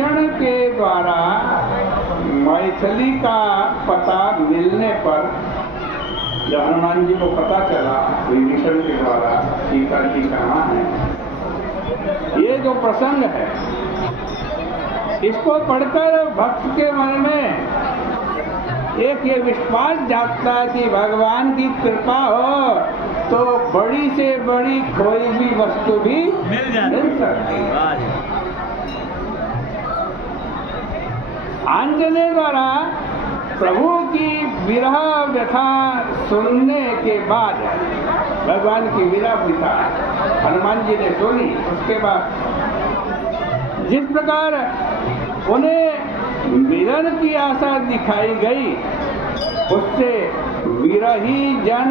विभीषण के द्वारा मैथिली का पता मिलने पर जब हनुमान जी को पता चला विभीषण के द्वारा सीता जी कहाँ है, ये जो प्रसंग है इसको पढ़कर भक्त के मन में एक ये विश्वास जागता है कि भगवान की कृपा हो तो बड़ी से बड़ी कोई भी वस्तु भी मिल सकती है। आंजनेय द्वारा प्रभु की विरह व्यथा सुनने के बाद, भगवान की विरह व्यथा हनुमान जी ने सुनी, उसके बाद जिस प्रकार उन्हें मिलन की आशा दिखाई गई, उससे विरही जन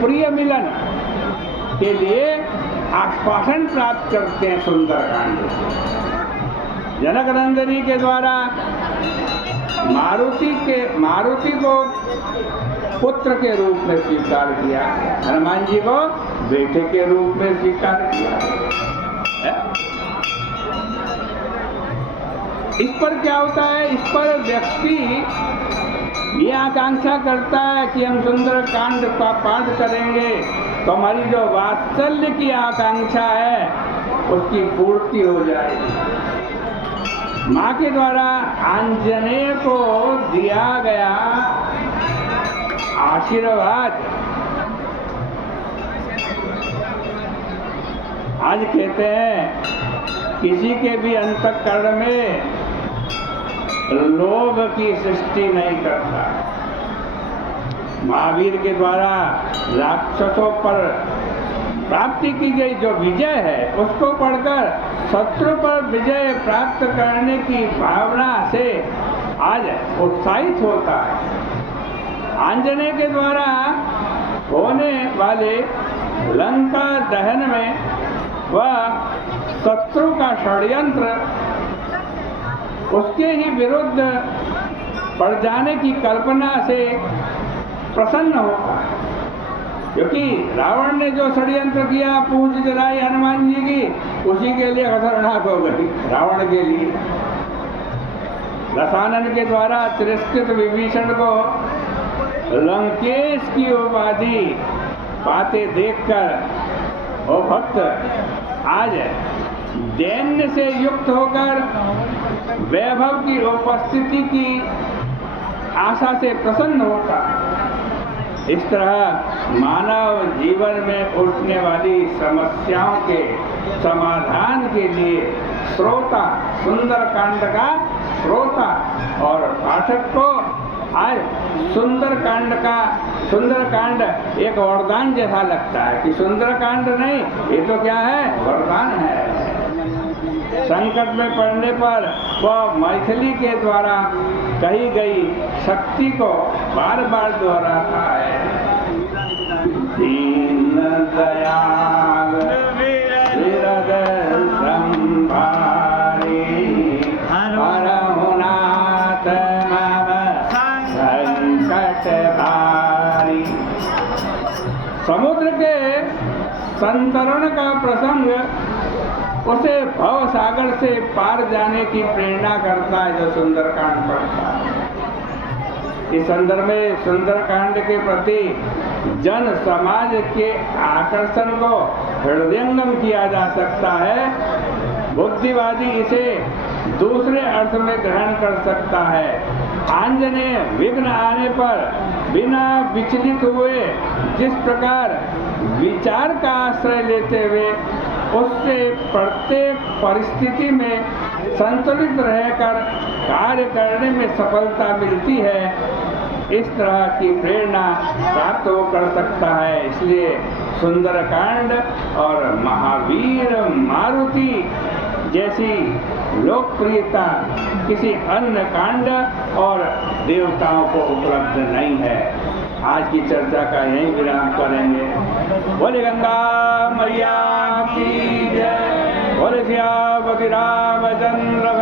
प्रिय मिलन के लिए आश्वासन प्राप्त करते हैं। सुंदरकांड जनक नंदिनी के द्वारा मारुति को पुत्र के रूप में स्वीकार किया, हनुमान जी को बेटे के रूप में स्वीकार किया। इस पर क्या होता है, इस पर व्यक्ति ये आकांक्षा करता है कि हम सुंदरकांड का पाठ करेंगे तो हमारी जो वात्सल्य की आकांक्षा है उसकी पूर्ति हो जाएगी। माँ के द्वारा आंजनेय को दिया गया आशीर्वाद आज कहते हैं किसी के भी अंतःकरण में लोभ की सृष्टि नहीं करता। महावीर के द्वारा राक्षसों पर प्राप्ति की गई जो विजय है उसको पढ़कर शत्रु पर विजय प्राप्त करने की भावना से आज उत्साहित होता है। आंजनेय के द्वारा होने वाले लंका दहन में वह शत्रु का षड्यंत्र उसके ही विरुद्ध पड़ जाने की कल्पना से प्रसन्न होता है, क्योंकि रावण ने जो षड्यंत्र किया पूंछ जलाई हनुमान जी की, उसी के लिए खतरनाक हो गई रावण के लिए। रसानन के द्वारा तिरस्कृत विभीषण को लंकेश की उपाधि पाते देखकर वो भक्त आज दैन्य से युक्त होकर वैभव की उपस्थिति की आशा से प्रसन्न होता है। इस तरह मानव जीवन में उठने वाली समस्याओं के समाधान के लिए श्रोता, सुंदरकांड का श्रोता और पाठक को आज सुंदरकांड एक वरदान जैसा लगता है कि सुंदरकांड नहीं, ये तो क्या है, वरदान है। संकट में पड़ने पर वह मैथिली के द्वारा कही गई शक्ति को बार बार दोहराता है। दीन दयाल विरद संभारी हरहुनाथ मम संकट भारी। समुद्र के संतरण का प्रसंग उसे भव सागर से पार जाने की प्रेरणा करता है जो सुंदरकांड पढ़ता है। इस संदर्भ में सुंदरकांड के प्रति जन समाज के आकर्षण को हृदयंगम किया जा सकता है। बुद्धिवादी इसे दूसरे अर्थ में ग्रहण कर सकता है। आंजनेय विघ्न आने पर बिना विचलित हुए जिस प्रकार विचार का आश्रय लेते हुए उससे प्रत्येक परिस्थिति में संतुलित रहकर कार्य करने में सफलता मिलती है, इस तरह की प्रेरणा प्राप्त हो कर सकता है। इसलिए सुंदरकांड और महावीर मारुति जैसी लोकप्रियता किसी अन्य कांड और देवताओं को उपलब्ध नहीं है। आज की चर्चा का यही विराम करेंगे। बोले गंगा मैया की जय, बोले सियापति रामचंद्र